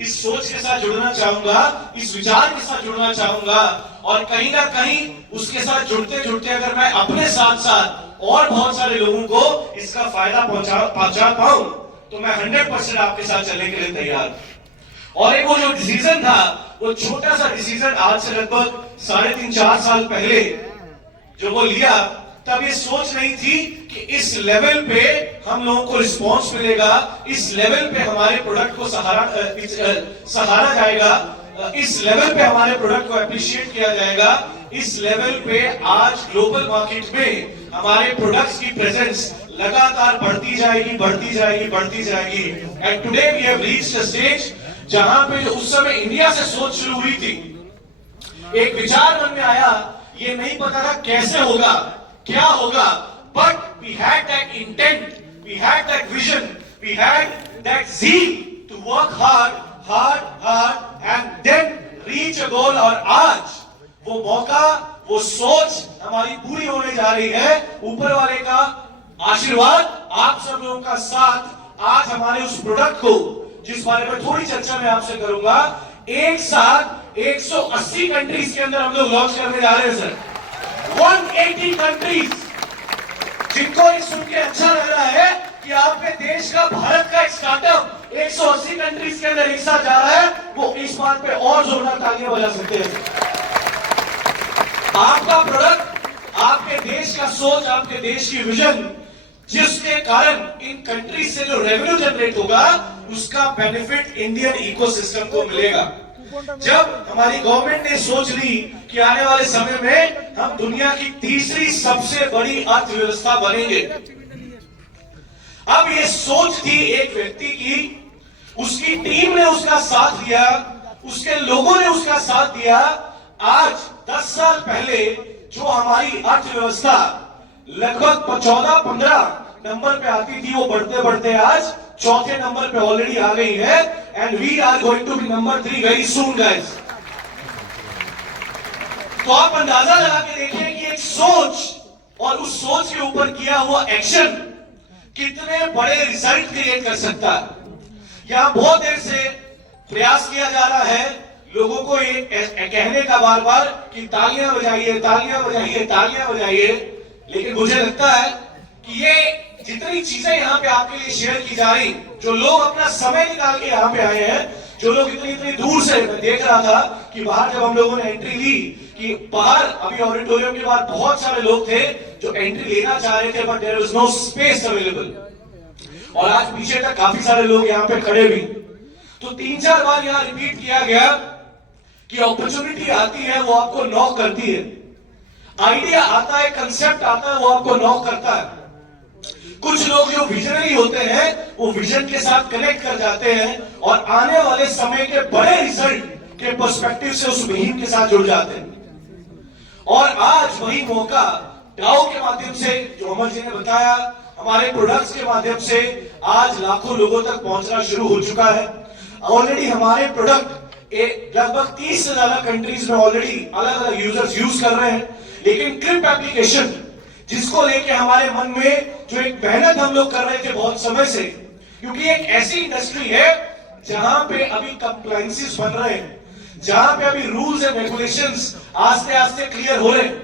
इस सोच के साथ जुड़ना चाहूंगा, इस विचार के साथ जुड़ना चाहूंगा, और कहीं ना कहीं उसके साथ जुड़ते जुड़ते अगर मैं अपने साथ साथ और बहुत सारे लोगों को इसका फायदा पहुंचा पाऊं तो मैं 100% आपके साथ चलने के लिए तैयार हूं। और एक वो जो डिसीजन था, वो छोटा सा डिसीजन आज से लगभग 3.5-4 साल पहले जो वो लिया, तब ये सोच नहीं थी कि इस लेवल पे हम लोगों को रिस्पांस मिलेगा, इस लेवल पे हमारे प्रोडक्ट को सहारा जाएगा, इस लेवल पे हमारे प्रोडक्ट को अप्रिशिएट किया जाएगा, इस लेवल पे आज ग्लोबल मार्केट में हमारे प्रोडक्ट्स की प्रेजेंस लगातार बढ़ती जाएगी, बढ़ती जाएगी, बढ़ती जाएगी। And today we have reached a stage जहां पे जो उस समय इंडिया से सोच शुरू हुई थी, एक विचार मन में आया, ये नहीं पता था कैसे होगा, क्या होगा, but we had that intent, we had that vision, we had that zeal to work hard and then reach a goal। और आज वो मौका, वो सोच हमारी पूरी होने जा रही है। ऊपर वाले का आशीर्वाद, आप सब लोगों का साथ, आज हमारे उस प्रोडक्ट को, जिस बारे में थोड़ी चर्चा मैं आपसे करूंगा, एक साथ 180 कंट्रीज के अंदर हम लोग लॉन्च करने जा रहे हैं सर। 180 कंट्रीज, जिनको ये सुन के अच्छा लग रहा है कि आपके देश का, भारत का एक स्टार्टअप 180 कंट्रीज के अंदर एक साथ जा रहा है, वो इस बात पे और जोरदार तालियां बजा सकते हैं। आपका प्रोडक्ट, आपके देश का सोच, आपके देश की विजन, जिसके कारण इन कंट्रीज से जो रेवेन्यू जनरेट होगा, उसका बेनिफिट इंडियन इकोसिस्टम को मिलेगा। जब हमारी गवर्नमेंट ने सोच ली कि आने वाले समय में हम दुनिया की तीसरी सबसे बड़ी अर्थव्यवस्था बनेंगे, अब ये सोच थी एक व्यक्ति की, उसकी टीम ने उसका साथ दिया, उसके लोगों ने उसका साथ दिया। आज 10 साल पहले जो हमारी अर्थव्यवस्था लगभग 14-15 नंबर पे आती थी, वो बढ़ते बढ़ते आज चौथे नंबर पे ऑलरेडी आ गई है। And we are going to be number 3 very soon guys. तो आप अंदाजा लगा के देखिए कि एक सोच और उस सोच के ऊपर किया हुआ एक्शन कितने बड़े रिजल्ट क्रिएट कर सकता है। यहां बहुत देर से प्रयास किया जा रहा है लोगों को ये कहने का बार बार कि तालियां बजाइए, तालियां बजाइए, तालियां बजाइए, लेकिन मुझे लगता है कि ये जितनी चीजें यहाँ पे आपके लिए शेयर की जा रही, जो लोग अपना समय निकाल के यहाँ पे आए हैं, जो लोग इतनी इतनी दूर से, मैं देख रहा था कि बाहर जब हम लोगों ने एंट्री ली, कि बाहर अभी ऑडिटोरियम के बाहर बहुत सारे लोग थे जो एंट्री लेना चाह रहे थे, but there was no space available. और आज पीछे तक काफी सारे लोग यहाँ पे खड़े भी। तो 3-4 बार यहाँ रिपीट किया गया कि अपॉर्चुनिटी आती है, वो आपको नॉक करती है, आइडिया आता है, कंसेप्ट आता है, वो आपको नॉक करता है। कुछ लोग जो विजनरी होते हैं, वो विजन के साथ कनेक्ट कर जाते हैं और आने वाले समय के बड़े रिजल्ट के पर्सपेक्टिव से उस मुहिम के साथ जुड़ जाते हैं। और आज वही मौका डाउ के माध्यम से, जो अमर जी ने बताया, हमारे प्रोडक्ट्स के माध्यम से आज लाखों लोगों तक पहुंचना शुरू हो चुका है। ऑलरेडी हमारे प्रोडक्ट लगभग 30 से ज्यादा कंट्रीज में ऑलरेडी अलग अलग यूजर्स यूज कर रहे हैं। लेकिन क्रिप एप्लीकेशन, जिसको लेके हमारे मन में जो एक मेहनत हम लोग कर रहे थे बहुत समय से, क्योंकि एक ऐसी इंडस्ट्री है जहां पे अभी कंप्लायंसेस बन रहे हैं, जहां पे अभी रूल्स एंड रेगुलेशंस आस्ते आस्ते क्लियर हो रहे हैं,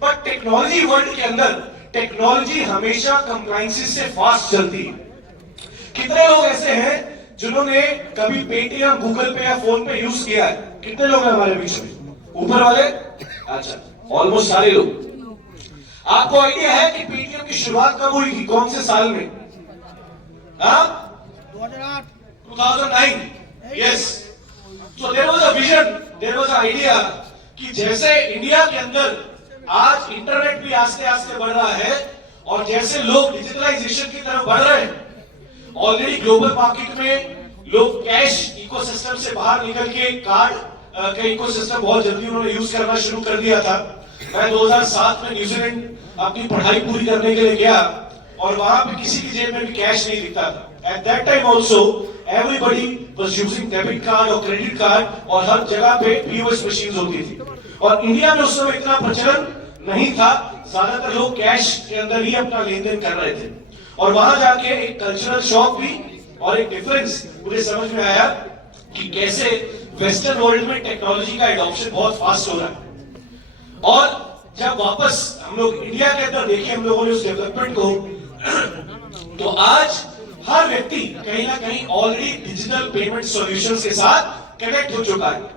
पर टेक्नोलॉजी वर्ल्ड के अंदर टेक्नोलॉजी हमेशा कंप्लायंसेस से फास्ट चलती है। कितने लोग ऐसे हैं जिन्होंने कभी पेटीएम, गूगल पे या फोन पे यूज किया है? कितने लोग हैं हमारे बीच में? ऊपर वाले? अच्छा, ऑलमोस्ट सारे लोग। आपको आइडिया है कि पेटीएम की शुरुआत कब हुई थी, कौन से साल में? 2009। Yes. So there was a vision, there was an idea कि जैसे इंडिया के अंदर आज इंटरनेट भी आस्ते आस्ते बढ़ रहा है और जैसे लोग डिजिटलाइजेशन की तरफ बढ़ रहे हैं, ऑलरेडी ग्लोबल मार्केट में लोग कैश इकोसिस्टम से बाहर निकल के कार्ड का इकोसिस्टम बहुत जल्दी उन्होंने यूज करना शुरू कर दिया था। मैं 2007 में न्यूजीलैंड अपनी पढ़ाई पूरी करने के लिए गया और वहां पे किसी की जेब में भी कैश नहीं दिखता था। At that time also everybody was using debit card और क्रेडिट कार्ड, और हर जगह पे पीओएस मशीन होती थी। और इंडिया में उस समय इतना प्रचलन नहीं था, ज्यादातर लोग कैश के अंदर ही अपना लेन देन कर रहे थे। और वहां जाके एक कल्चरल शॉक भी और एक डिफरेंस मुझे समझ में आया कि कैसे वेस्टर्न वर्ल्ड में टेक्नोलॉजी का एडॉप्शन बहुत फास्ट हो रहा है। और जब वापस हम लोग इंडिया के अंदर देखें हम लोगों ने उस डेवलपमेंट को, तो आज हर व्यक्ति कहीं ना कहीं ऑलरेडी डिजिटल पेमेंट सॉल्यूशंस के साथ कनेक्ट हो चुका है।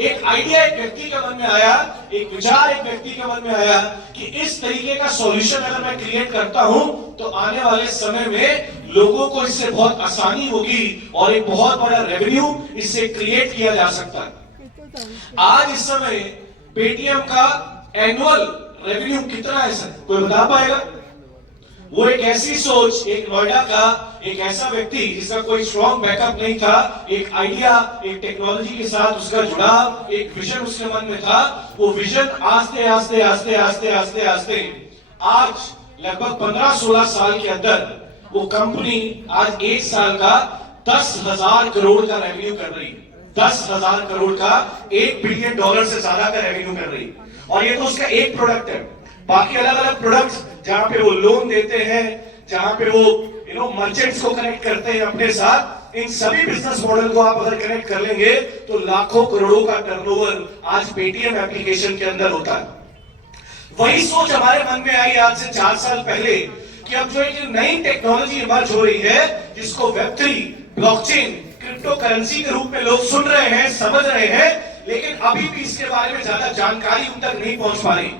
एक आइडिया एक व्यक्ति के मन में आया, एक विचार एक व्यक्ति के मन में आया कि इस तरीके का सॉल्यूशन अगर मैं क्रिएट करता हूं तो आने वाले समय में लोगों को इससे बहुत आसानी होगी और एक बहुत बड़ा रेवेन्यू इससे क्रिएट किया जा सकता है। आज इस समय पेटीएम का एनुअल रेवेन्यू कितना है सर, कोई बता पाएगा? वो एक ऐसी सोच, एक नोएडा का एक ऐसा व्यक्ति जिसका कोई स्ट्रॉन्ग बैकअप नहीं था, एक आइडिया एक टेक्नोलॉजी के साथ उसका जुड़ाव, एक विजन उसके मन में था, वो विजन आस्ते आस्ते आस्ते आस्ते आस्ते आस्ते आज लगभग 15-16 साल के अंदर वो कंपनी आज एक साल का 10,000 करोड़ का रेवेन्यू कर रही है। 10,000 करोड़ का $1 बिलियन से ज्यादा का रेवेन्यू कर रही है। और ये तो उसका एक प्रोडक्ट है, बाकी अलग अलग प्रोडक्ट्स जहां पे वो लोन देते हैं, जहां पे वो मर्चेंट्स को कनेक्ट करते हैं अपने साथ, इन सभी बिजनेस मॉडल को आप अगर कनेक्ट कर लेंगे तो लाखों करोड़ों का टर्नओवर आज पेटीएम एप्लीकेशन के अंदर होता है। वही सोच हमारे मन में आई आज से 4 साल पहले कि अब जो एक नई टेक्नोलॉजी इमर्ज हो रही है जिसको वेब3, ब्लॉकचेन, क्रिप्टो करेंसी के रूप में लोग सुन रहे हैं, समझ रहे हैं, लेकिन अभी भी इसके बारे में ज्यादा जानकारी उन तक नहीं पहुंच पा रही।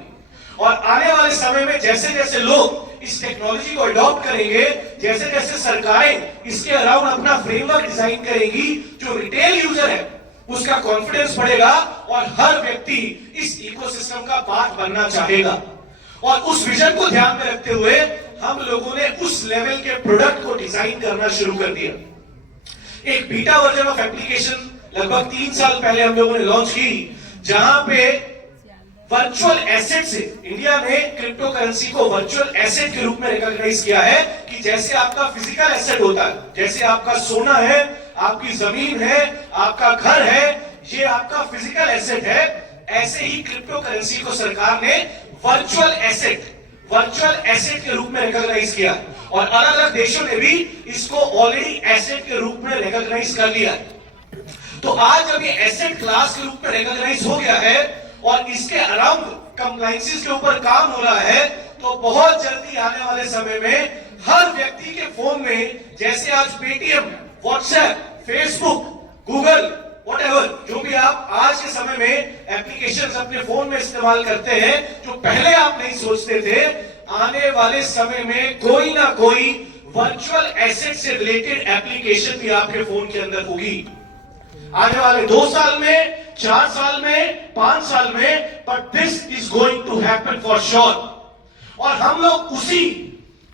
और आने वाले समय में जैसे जैसे लोग इस टेक्नोलॉजी को अडॉप्ट करेंगे, जैसे जैसे सरकारें इसके अराउंड अपना फ्रेमवर्क डिजाइन करेंगी, जो रिटेल यूजर है उसका कॉन्फिडेंस बढ़ेगा और हर व्यक्ति इस इकोसिस्टम का पार्ट बनना चाहेगा। और उस विजन को ध्यान में रखते हुए हम लोगों ने उस लेवल के प्रोडक्ट को डिजाइन करना शुरू कर दिया। एक बीटा वर्जन ऑफ एप्लीकेशन लगभग 3 साल पहले हम लोगों ने लॉन्च की, जहां पे वर्चुअल एसेट से इंडिया ने क्रिप्टो करेंसी को वर्चुअल एसेट के रूप में रिकॉग्नाइज किया है कि जैसे आपका फिजिकल एसेट होता है, जैसे आपका सोना है, आपकी जमीन है, आपका घर है, ये आपका फिजिकल एसेट है, ऐसे ही क्रिप्टो करेंसी को सरकार ने वर्चुअल एसेट के रूप में रिकॉग्नाइज किया और अलग अलग देशों ने भी इसको ऑलरेडी एसेट के रूप में रिकॉग्नाइज कर लिया है। तो आज जब ये एसेट क्लास के रूप में रिकॉग्नाइज हो गया है और इसके अराउंड कंप्लायंसेस के ऊपर काम हो रहा है, तो बहुत जल्दी आने वाले समय में हर व्यक्ति के फोन में, जैसे आज Paytm, WhatsApp, Facebook, Google, whatever, जो भी आप आज के समय में एप्लीकेशंस अपने फोन में इस्तेमाल करते हैं, जो पहले आप नहीं सोचते थे, आने वाले समय में कोई ना कोई वर्चुअल एसेट से रिलेटेड एप्लीकेशन भी आपके फोन के अंदर होगी। आने वाले 2 साल में, 4 साल में, 5 साल में, but this is going to happen for sure. और हम लोग उसी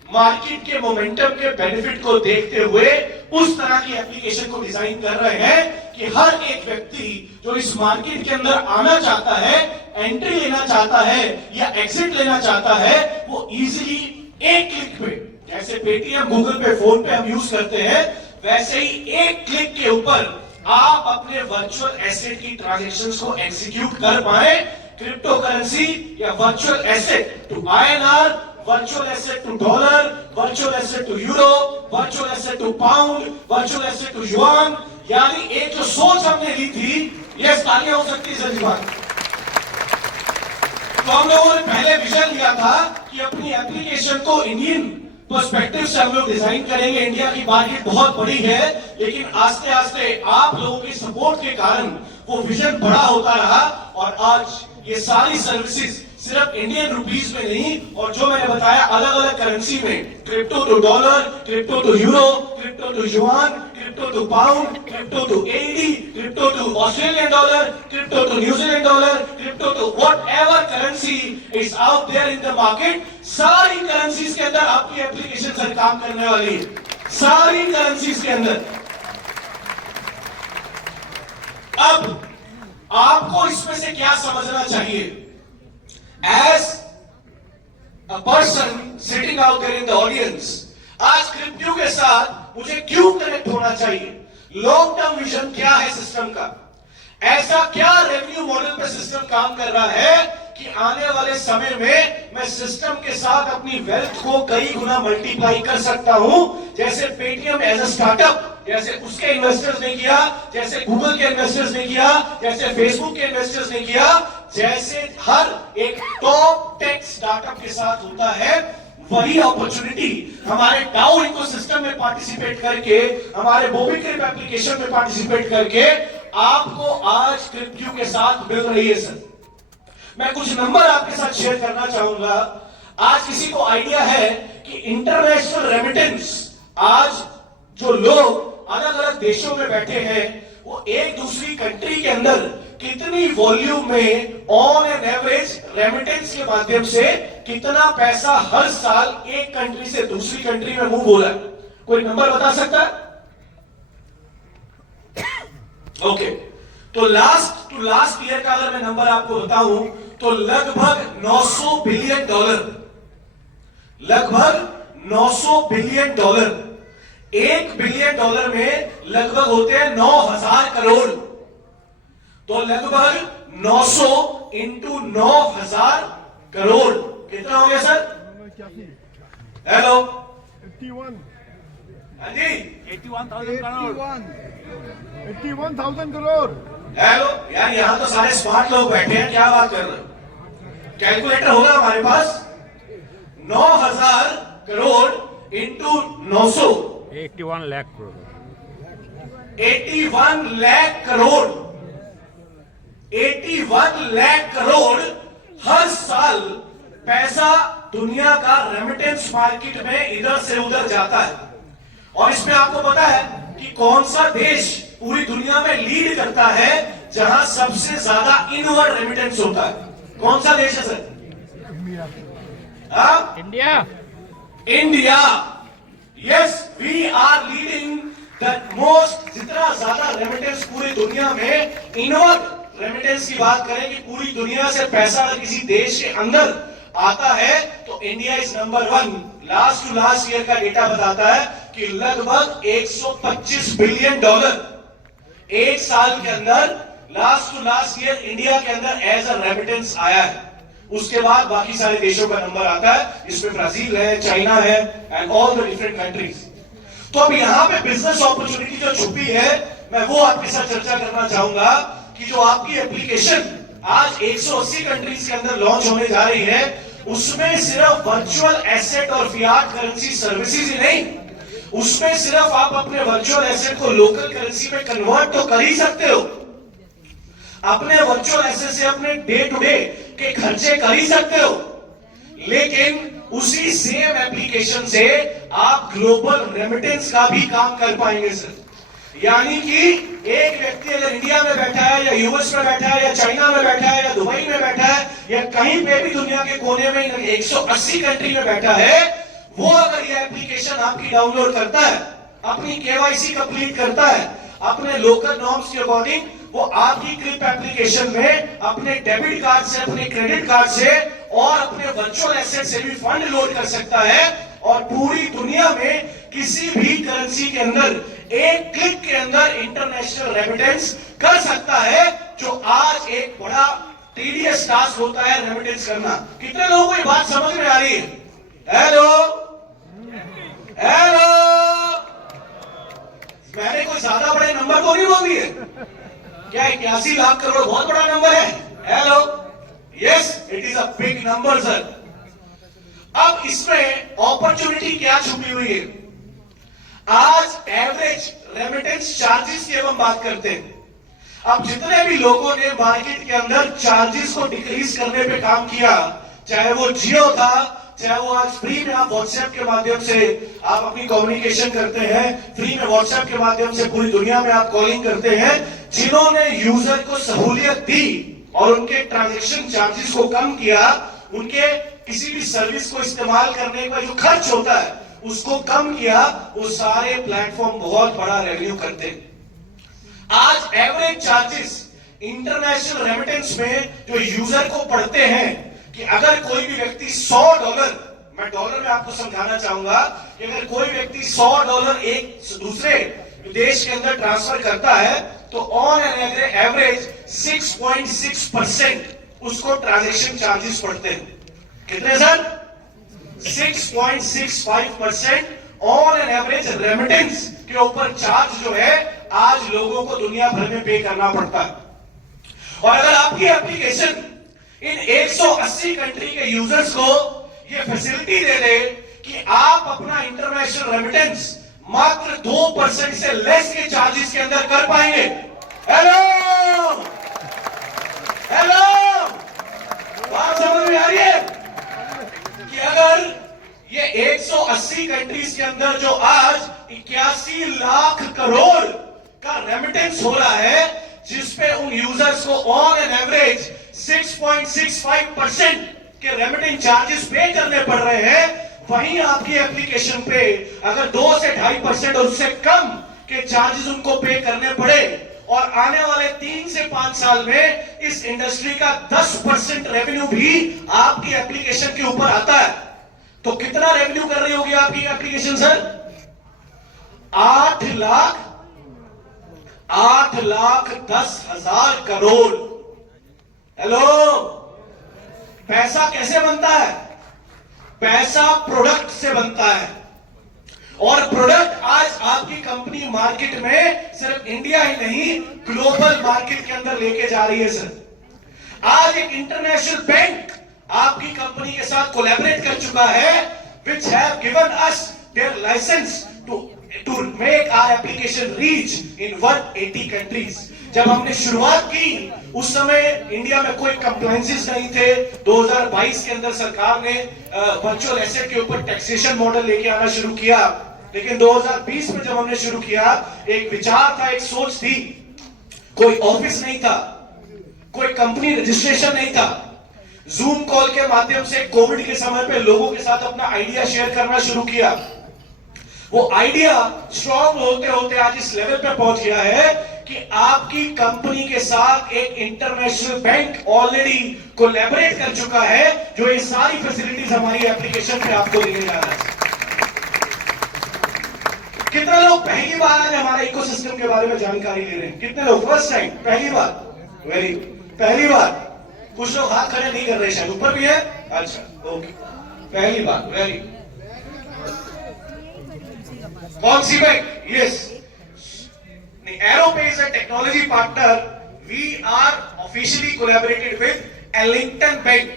मार्केट के मोमेंटम के बेनिफिट को देखते हुए उस तरह की एप्लीकेशन को डिजाइन कर रहे हैं कि हर एक व्यक्ति जो इस मार्केट के अंदर आना चाहता है, एंट्री लेना चाहता है या एग्जिट लेना चाहता है, वो इजीली एक क्लिक पे, जैसे पेटीएम, गूगल पे, फोन पे हम यूज करते हैं, वैसे ही एक क्लिक के ऊपर आप अपने वर्चुअल एसेट की ट्रांजैक्शंस को एग्जीक्यूट कर पाए। क्रिप्टो करेंसी या virtual asset to INR, virtual asset to dollar, virtual asset to euro, virtual asset to pound, virtual asset to yuan, यानी एक जो सोच हमने ली थी, ये तालियां हो सकती है जज्बात। तो हम लोगों ने पहले विजन लिया था कि अपनी एप्लीकेशन को इंडियन पर्सपेक्टिव से हम लोग डिजाइन करेंगे। इंडिया की मार्केट बहुत बड़ी है, लेकिन आस्ते आस्ते आप लोगों की सपोर्ट के कारण वो विजन बड़ा होता रहा और आज ये सारी सर्विसेज सिर्फ इंडियन रुपीस में नहीं, और जो मैंने बताया अलग अलग करेंसी में, crypto to dollar, crypto to euro, crypto to yuan, crypto to pound, crypto to AED, crypto to Australian dollar, crypto to New Zealand dollar, crypto to whatever currency is out there in the market, सारी currencies के अंदर आपकी application sir काम करने वाली है, सारी currencies के अंदर। अब आपको इसमें से क्या समझना चाहिए? As a person sitting out there in the audience, आज क्रिप्टो के साथ मुझे क्यों कनेक्ट होना चाहिए? लॉन्ग टर्म विजन क्या है सिस्टम का? ऐसा क्या रेवेन्यू मॉडल पे सिस्टम काम कर रहा है कि आने वाले समय में मैं सिस्टम के साथ अपनी वेल्थ को कई गुना मल्टीप्लाई कर सकता हूं? जैसे पेटीएम एज अ स्टार्टअप जैसे उसके इन्वेस्टर्स ने किया, जैसे गूगल के इन्वेस्टर्स ने किया, जैसे फेसबुक के इन्वेस्टर्स ने किया, जैसे हर एक टॉप टेक स्टार्टअप के साथ होता है, वही अपॉर्चुनिटी हमारे डाउ इकोसिस्टम में पार्टिसिपेट करके, हमारे मोबीक्विक एप्लीकेशन में पार्टिसिपेट करके आपको आज क्रिप्टो के साथ मिल रही है। सर, मैं कुछ नंबर आपके साथ शेयर करना चाहूंगा। आज किसी को आइडिया है कि इंटरनेशनल रेमिटेंस, आज जो लोग अलग अलग देशों में बैठे हैं, वो एक दूसरी कंट्री के अंदर कितनी वॉल्यूम में ऑन एन एवरेज रेमिटेंस के माध्यम से कितना पैसा हर साल एक कंट्री से दूसरी कंट्री में मूव हो रहा है? कोई नंबर बता सकता है? ओके, तो लास्ट टू लास्ट ईयर का अगर मैं नंबर आपको बताऊं तो लगभग 900 बिलियन डॉलर, लगभग 900 बिलियन डॉलर। 1 बिलियन डॉलर में लगभग होते हैं 9000 करोड़, तो लगभग 900 इंटू 9000 करोड़ कितना हो गया सर? हेलो, 81 हाँ जी, 81,000 करोड़। 81,000 करोड़। हेलो यार, यहां तो सारे स्मार्ट लोग बैठे हैं, क्या बात कर रहे हो? कैलकुलेटर होगा हमारे पास? 9000 करोड़ इंटू 900, 81 लाख करोड़। 81 लाख करोड़, 81 लाख करोड़ हर साल पैसा दुनिया का रेमिटेंस मार्केट में इधर से उधर जाता है। और इसमें आपको पता है कि कौन सा देश पूरी दुनिया में लीड करता है जहां सबसे ज्यादा इनवर्ड रेमिटेंस होता है? कौन सा देश है sir? India. India. Yes, we are leading the most. जितना ज्यादा रेमिटेंस पूरी दुनिया में, इनवर्ड रेमिटेंस की बात करें कि पूरी दुनिया से पैसा अगर किसी देश के अंदर आता है तो India is number 1। Last to last year का डेटा बताता है कि लगभग 125 बिलियन डॉलर एक साल के अंदर, last to last year India के अंदर एज अ रेमिटेंस आया है। उसके बाद बाकी सारे देशों का नंबर आता है, इसमें ब्राजील है, चाइना है and all the different countries. तो अब यहां पे बिजनेस अपॉर्चुनिटी जो छुपी है, मैं वो आपके साथ चर्चा करना चाहूंगा कि जो आपकी एप्लीकेशन आज 180 कंट्रीज के अंदर लॉन्च होने जा रही है, उसमें सिर्फ वर्चुअल एसेट और फियाट करेंसी सर्विसेज ही नहीं, उसमें सिर्फ आप अपने वर्चुअल एसेट को लोकल करेंसी में कन्वर्ट तो कर ही सकते हो, अपने वर्चुअल एसेट से अपने डे टू डे के खर्चे कर ही सकते हो, लेकिन उसी सेम एप्लीकेशन से आप ग्लोबल रेमिटेंस का भी काम कर पाएंगे सर। यानी कि एक व्यक्ति अगर इंडिया में बैठा है या यूएस में बैठा है या चाइना में बैठा है या दुबई में बैठा है या कहीं पे भी दुनिया के कोने में 180 कंट्री में बैठा है, वो अगर ये एप्लीकेशन आपकी डाउनलोड करता है, अपनी केवाईसी कंप्लीट करता है, अपने लोकल नॉर्म्स के अकॉर्डिंग वो आपकी क्रिप एप्लीकेशन में अपने डेबिट कार्ड से, अपने क्रेडिट कार्ड से और अपने वर्चुअल एसेट से भी फंड लोड कर सकता है और पूरी दुनिया में किसी भी करेंसी के अंदर एक क्लिक के अंदर इंटरनेशनल रेमिटेंस कर सकता है, जो आज एक बड़ा टीडियस टास्क होता है रेमिटेंस करना। कितने लोगों को ये बात समझ में आ रही है? हेलो हेलो, मैंने कोई ज्यादा बड़े नंबर को नहीं बोल दिए क्या? 81 लाख करोड़ बहुत बड़ा नंबर है। Hello, yes, it is a big number sir. अब इसमें अपॉर्चुनिटी क्या छुपी हुई है? आज एवरेज रेमिटेंस चार्जेस की हम बात करते हैं। अब जितने भी लोगों ने मार्केट के अंदर चार्जेस को डिक्रीज करने पे काम किया, चाहे वो जियो था, चाहे वो आज फ्री में आप व्हाट्सएप के माध्यम से आप अपनी कम्युनिकेशन करते हैं, फ्री में व्हाट्सएप के माध्यम से पूरी दुनिया में आप कॉलिंग करते हैं, जिन्होंने यूजर को सहूलियत दी और उनके ट्रांजैक्शन चार्जेस को कम किया, उनके किसी भी सर्विस को इस्तेमाल करने का जो खर्च होता है उसको कम किया, वो सारे प्लेटफॉर्म बहुत बड़ा रेवेन्यू करते हैं। आज एवरेज चार्जेस इंटरनेशनल रेमिटेंस में जो यूजर को पड़ते हैं कि अगर कोई भी व्यक्ति $100, मैं डॉलर में आपको समझाना चाहूंगा कि अगर कोई व्यक्ति $100 एक दूसरे देश के अंदर ट्रांसफर करता है तो ऑन एन एवरेज 6.6% उसको ट्रांजैक्शन चार्जेस पड़ते हैं। कितने sir? 6.65% on an average remittance के ऊपर चार्ज जो है आज लोगों को दुनिया भर में पे करना पड़ता है। और अगर आपकी एप्लीकेशन इन 180 कंट्री के यूजर्स को ये फैसिलिटी दे दे कि आप अपना इंटरनेशनल रेमिटेंस मात्र 2% से लेस के चार्जेस के अंदर कर पाएंगे। हेलो हेलो, बात समझ में आ रही है कि अगर ये 180 कंट्रीज के अंदर जो आज 81 लाख करोड़ का रेमिटेंस हो रहा है, जिसपे उन यूजर्स को ऑन एन एवरेज 6.65% के रेमिटेंस चार्जेस पे करने पड़ रहे हैं, वहीं आपकी एप्लीकेशन पे अगर 2 से 2.5% और उससे कम के चार्जेस उनको पे करने पड़े और आने वाले 3 से 5 साल में इस इंडस्ट्री का 10% रेवेन्यू भी आपकी एप्लीकेशन के ऊपर आता है, तो कितना रेवेन्यू कर रही होगी आपकी एप्लीकेशन सर? 8,10,000 करोड़। हेलो, पैसा कैसे बनता है? पैसा प्रोडक्ट से बनता है, और प्रोडक्ट आज आपकी कंपनी मार्केट में सिर्फ इंडिया ही नहीं ग्लोबल मार्केट के अंदर लेके जा रही है सर। आज एक इंटरनेशनल बैंक आपकी कंपनी के साथ कोलैबोरेट कर चुका है, which have given us their license to make our application reach in 180 countries। जब हमने शुरुआत की उस समय इंडिया में कोई कंप्लायंसेस नहीं थे। 2022 के अंदर सरकार ने वर्चुअल एसेट के ऊपर टैक्सेशन मॉडल लेके आना शुरू किया, लेकिन 2020 में जब हमने शुरू किया, एक विचार था, एक सोच थी, कोई ऑफिस नहीं था, कोई कंपनी रजिस्ट्रेशन नहीं था, जूम कॉल के माध्यम से कोविड के समय पे लोगों के साथ अपना आइडिया शेयर करना शुरू किया। वो आइडिया स्ट्रॉन्ग होते होते आज इस लेवल पे पहुंच गया है कि आपकी कंपनी के साथ एक इंटरनेशनल बैंक ऑलरेडी कोलैबोरेट कर चुका है, जो ये सारी फैसिलिटीज हमारी एप्लीकेशन पे आपको देने जा रहा है। कितने लोग पहली बार आज हमारे इकोसिस्टम के बारे में जानकारी ले रहे हैं? कितने लोग फर्स्ट टाइम, पहली बार? वेरी पहली बार। कुछ लोग हाथ खड़े नहीं कर रहे, शायद ऊपर भी है। अच्छा, ओके, पहली बार, वेरी। कौन सी bank? Yes, Aeropay is a technology partner. We are officially collaborated with Ellington Bank.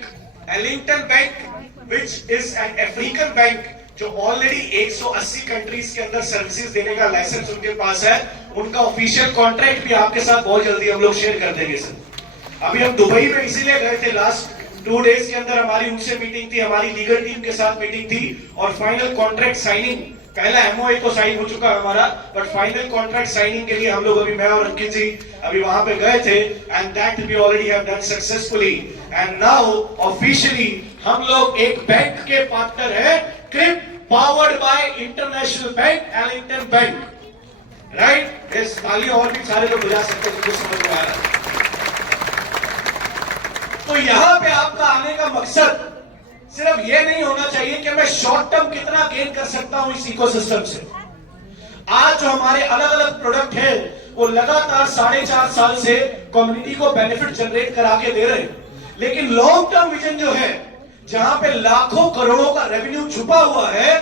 Ellington Bank, which is an African bank, जो ऑलरेडी 180 कंट्रीज के अंदर सर्विसेज देने का लाइसेंस उनके पास है। उनका ऑफिशियल कॉन्ट्रैक्ट भी आपके साथ बहुत जल्दी हम लोग शेयर कर देंगे सर। अभी हम दुबई में इसीलिए गए थे, लास्ट 2 डेज के अंदर हमारी उनसे मीटिंग थी, हमारी लीगल टीम के साथ मीटिंग थी, और फाइनल कॉन्ट्रैक्ट साइनिंग, पहला एमओए तो साइन हो चुका है हमारा, बट फाइनल कॉन्ट्रैक्ट साइनिंग के लिए हम लोग अभी, मैं और अंकित जी अभी वहां पे गए थे, and that we already have done successfully. And now officially हम लोग एक बैंक के पार्टनर है, क्रिप powered by international bank, Ellington bank, right? इस ताली और भी सारे लोग बजा सकते हैं, समझ में आ रहा है। तो यहां पे आपका आने का मकसद सिर्फ ये नहीं होना चाहिए कि मैं शॉर्ट टर्म कितना गेन कर सकता हूं इस इकोसिस्टम से। आज जो हमारे अलग अलग प्रोडक्ट है वो लगातार 4.5 साल से कम्युनिटी को बेनिफिट जनरेट करा के दे रहे हैं, लेकिन लॉन्ग टर्म विजन जो है, जहां पे लाखों करोड़ों का रेवेन्यू छुपा हुआ है,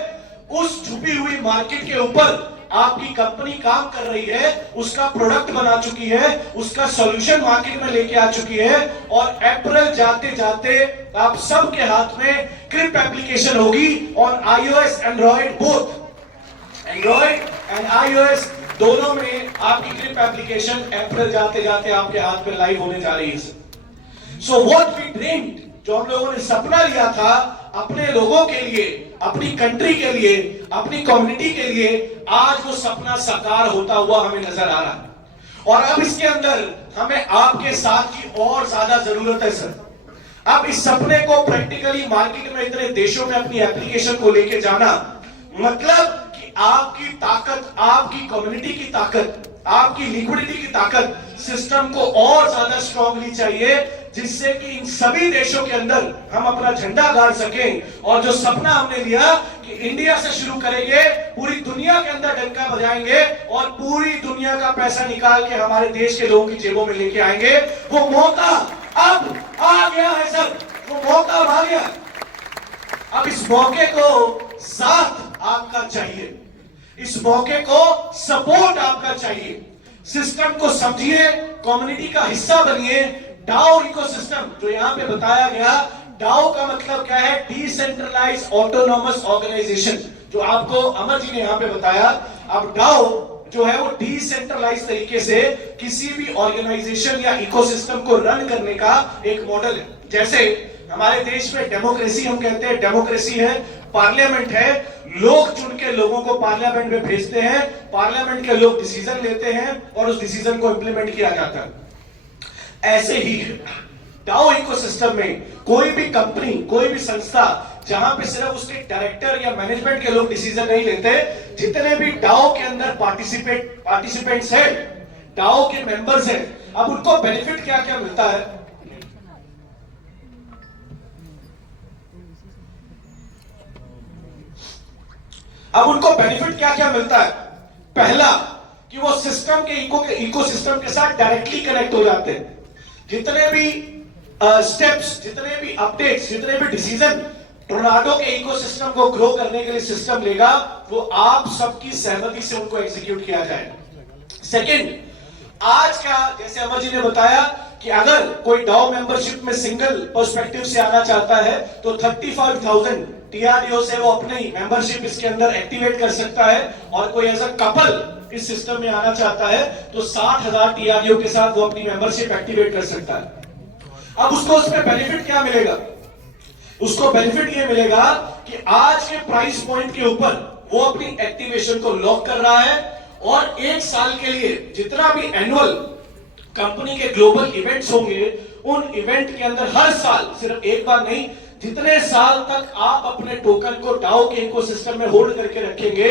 उस छुपी हुई मार्केट के ऊपर आपकी कंपनी काम कर रही है, उसका प्रोडक्ट बना चुकी है, उसका सॉल्यूशन मार्केट में लेके आ चुकी है, और अप्रैल जाते जाते आप सबके हाथ में क्रिप एप्लीकेशन होगी, और iOS Android both, Android and iOS दोनों में आपकी क्रिप एप्लीकेशन अप्रैल जाते जाते आपके हाथ में लाइव होने जा रही है। सो व्हाट वी ड्रीम्ड, जो हम लोगों ने सपना लिया था अपने लोगों के लिए, अपनी कंट्री के लिए, अपनी कम्युनिटी के लिए, आज वो सपना साकार होता हुआ हमें नजर आ रहा है। और अब इसके अंदर हमें आपके साथ की और ज्यादा जरूरत है सर। अब इस सपने को प्रैक्टिकली मार्केट में इतने देशों में अपनी एप्लीकेशन को लेके जाना, मतलब कि आपकी ताकत, आपकी कम्युनिटी की ताकत, आपकी लिक्विडिटी की ताकत सिस्टम को और ज्यादा स्ट्रांगली चाहिए, जिससे कि इन सभी देशों के अंदर हम अपना झंडा गाड़ सकें, और जो सपना हमने लिया कि इंडिया से शुरू करेंगे, पूरी दुनिया के अंदर डंका बजाएंगे और पूरी दुनिया का पैसा निकाल के हमारे देश के लोगों की जेबों में लेके आएंगे, वो मौका अब आ गया है सर। वो मौका अब आ गया। अब इस मौके को साथ आपका चाहिए, इस मौके को सपोर्ट आपका चाहिए। सिस्टम को समझिए, कम्युनिटी का हिस्सा बनिए। डाओ इकोसिस्टम जो यहां पे बताया गया, डाओ का मतलब क्या है? डिसेंट्रलाइज ऑटोनॉमस ऑर्गेनाइजेशन, जो आपको अमर जी ने यहां पे बताया। अब डाओ जो है वो डिसेंट्रलाइज तरीके से किसी भी ऑर्गेनाइजेशन या इकोसिस्टम को रन करने का एक मॉडल है। जैसे हमारे देश में डेमोक्रेसी, हम कहते हैं डेमोक्रेसी है, पार्लियामेंट है, लोग चुन के लोगों को पार्लियामेंट में भेजते हैं, पार्लियामेंट के लोग डिसीजन लेते हैं और उस डिसीजन को इंप्लीमेंट किया जाता है। ऐसे ही डाओ इकोसिस्टम में कोई भी कंपनी, कोई भी संस्था जहां पे सिर्फ उसके डायरेक्टर या मैनेजमेंट के लोग डिसीजन नहीं लेते, जितने भी डाओ के अंदर पार्टिसिपेंट्स हैं, डाओ के मेंबर्स हैं, अब उनको बेनिफिट क्या क्या मिलता है? अब उनको बेनिफिट क्या क्या मिलता है? पहला कि वो सिस्टम के इकोसिस्टम के साथ डायरेक्टली कनेक्ट हो जाते हैं। जितने भी स्टेप्स, जितने भी अपडेट्स, जितने भी डिसीजन टोर्नाडो के इकोसिस्टम को ग्रो करने के लिए सिस्टम लेगा, वो आप सबकी सहमति से उनको एग्जीक्यूट किया जाएगा। सेकंड, आज का जैसे अमर जी ने बताया कि अगर कोई डाओ मेंबरशिप में सिंगल पर्सपेक्टिव से आना चाहता है तो 35,000 टीआरडीओ से वो अपनी मेंबरशिप इसके अंदर एक्टिवेट कर सकता है, और कोई एज अ कपल इस सिस्टम में आना चाहता है तो 60,000 टीआरडीओ के साथ वो अपनी मेंबरशिप एक्टिवेट कर सकता है। अब उसको उसमें बेनिफिट क्या मिलेगा? उसको बेनिफिट ये मिलेगा कि आज के प्राइस पॉइंट के ऊपर वो अपनी एक्टिवेशन को लॉक कर रहा है, और एक साल के लिए जितना भी एनुअल कंपनी के ग्लोबल इवेंट्स होंगे, उन इवेंट के अंदर हर साल, सिर्फ एक बार नहीं, जितने साल तक आप अपने टोकन को डाओ के इकोसिस्टम में होल्ड करके रखेंगे,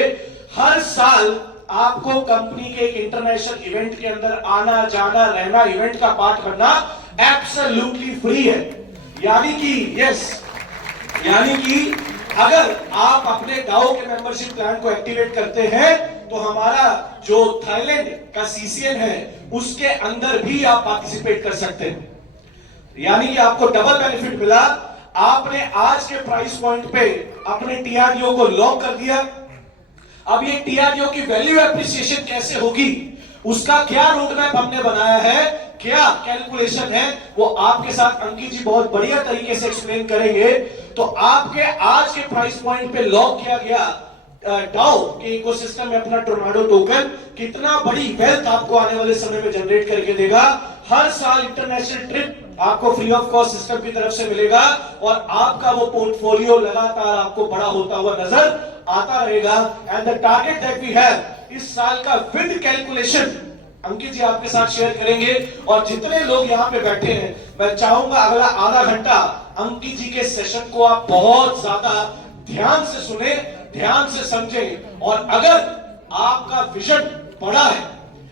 हर साल आपको कंपनी के एक इंटरनेशनल इवेंट के अंदर आना जाना रहना, इवेंट का पार्ट बनना एब्सोल्युटली फ्री है। यानी कि अगर आप अपने डाओ के मेंबरशिप प्लान को एक्टिवेट करते हैं तो हमारा जो थाईलैंड का सीसीएन है उसके अंदर भी आप पार्टिसिपेट कर सकते हैं। यानी कि आपको डबल बेनिफिट मिला। आपने आज के प्राइस पॉइंट पे अपने टीआरडीओ को लॉक कर दिया। अब ये टीआरडीओ की वैल्यू एप्रिसिएशन कैसे होगी, उसका क्या रोडमैप हमने बनाया है, क्या कैलकुलेशन है, वो आपके साथ अंकित जी बहुत बढ़िया तरीके से एक्सप्लेन करेंगे। तो आपके आज के प्राइस पॉइंट पे लॉक किया गया डाओ के इकोसिस्टम में अपना टोर्नाडो टोकन कितना बड़ी वेल्थ आपको आने वाले समय में जनरेट करके देगा। हर साल इंटरनेशनल ट्रिप आपको फ्री ऑफ कॉस्ट सिस्टम की तरफ से मिलेगा, और आपका वो पोर्टफोलियो लगातार आपको बड़ा होता हुआ नजर आता रहेगा। And the target that we have इस साल का विद कैलकुलेशन अंकित जी आपके साथ शेयर करेंगे। और जितने लोग यहाँ पे बैठे हैं, मैं चाहूंगा अगला आधा घंटा अंकित जी के सेशन को आप बहुत ज्यादा ध्यान से सुने, ध्यान से समझें। और अगर आपका विजन बड़ा है,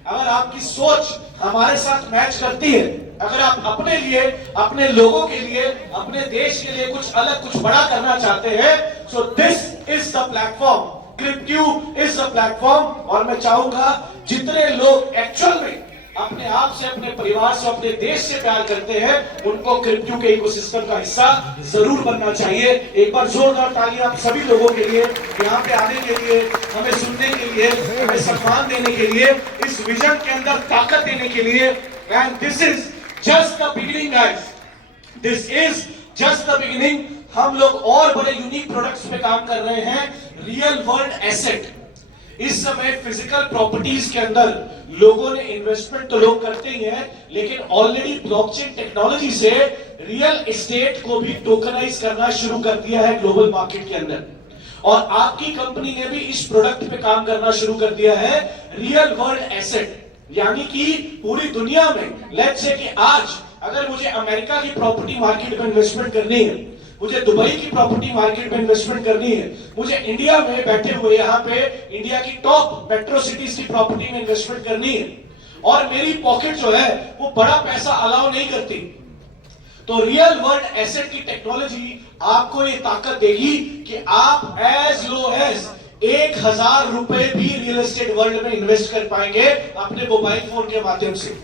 अगर आपकी सोच हमारे साथ मैच करती है, अगर आप अपने लिए, अपने लोगों के लिए, अपने देश के लिए कुछ अलग, कुछ बड़ा करना चाहते हैं, so this is the platform, CryptCube is the platform. और मैं चाहूंगा जितने लोग एक्चुअल में अपने आप से, अपने परिवार से, अपने देश से प्यार करते हैं, उनको क्रिप्टक्यूब के इकोसिस्टम का हिस्सा जरूर बनना चाहिए। एक बार जोरदार तालियां आप सभी लोगों के लिए, यहाँ पे आने के लिए, हमें सुनने के लिए, हमें सम्मान देने के लिए, इस विजन के अंदर ताकत देने के लिए। And this is just the beginning guys, this is just the beginning. हम लोग और बड़े यूनिक प्रोडक्ट्स पे काम कर रहे हैं। रियल वर्ल्ड एसेट, इस समय फिजिकल प्रॉपर्टीज के अंदर लोगों ने इन्वेस्टमेंट तो लोग करते ही हैं, लेकिन ऑलरेडी ब्लॉकचेन टेक्नोलॉजी से रियल एस्टेट को भी टोकनाइज करना शुरू कर दिया है ग्लोबल मार्केट के अंदर। और आपकी कंपनी ने भी इस प्रोडक्ट पे काम करना शुरू कर दिया है, रियल वर्ल्ड एसेट। यानी कि पूरी दुनिया में लेट्स से कि आज अगर मुझे अमेरिका की प्रॉपर्टी मार्केट में इन्वेस्टमेंट करनी है, मुझे दुबई की प्रॉपर्टी मार्केट में इन्वेस्टमेंट करनी है, मुझे इंडिया में बैठे हुए यहाँ पे इंडिया की टॉप मेट्रो सिटीज की प्रॉपर्टी में इन्वेस्टमेंट करनी है, और मेरी पॉकेट जो है वो बड़ा पैसा अलाउ नहीं करती, तो रियल वर्ल्ड एसेट की टेक्नोलॉजी आपको ये ताकत देगी कि आप एज लो एज 1,000 रुपए भी रियल एस्टेट वर्ल्ड में इन्वेस्ट कर पाएंगे अपने मोबाइल फोन के माध्यम से।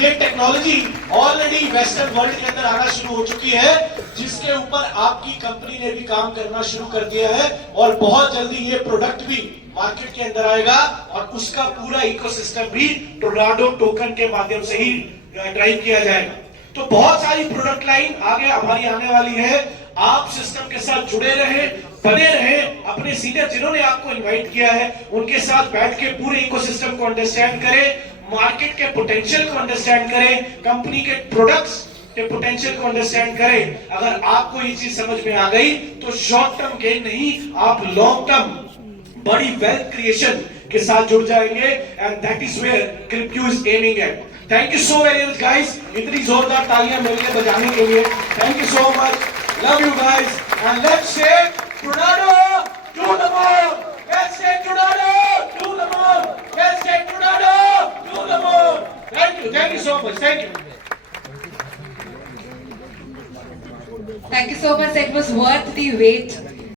ये टेक्नोलॉजी ऑलरेडी वेस्टर्न वर्ल्ड के अंदर आना शुरू हो चुकी है, जिसके ऊपर आपकी कंपनी ने भी काम करना शुरू कर दिया है और बहुत जल्दी ये प्रोडक्ट भी मार्केट के अंदर आएगा और उसका पूरा इकोसिस्टम भी टोर्नाडो टोकन के माध्यम से ही ड्राइव किया जाएगा। तो बहुत सारी प्रोडक्ट लाइन आगे हमारी आने वाली है। आप सिस्टम के साथ जुड़े रहे, बने रहे, अपने सीनियर जिन्होंने आपको इनवाइट किया है उनके साथ बैठ के पूरे इकोसिस्टम को अंडरस्टैंड करें, मार्केट के पोटेंशियल को अंडरस्टैंड करें, कंपनी के प्रोडक्ट्स के पोटेंशियल को अंडरस्टैंड करें। अगर आपको ये चीज समझ में आ गई तो शॉर्ट टर्म गेन नहीं, आप लॉन्ग टर्म बड़ी वेल्थ क्रिएशन के साथ जुड़ जाएंगे and that is where crypto is aiming at. Thank you so very much guys, इतनी जोरदार तालियां मिलकर बजाने के लिए thank you so much, love you guys and let's say tornado to the moon, let's say tornado to the moon, let's say tornado to the moon. Thank you so much, thank you. Thank you so much. It was worth the wait.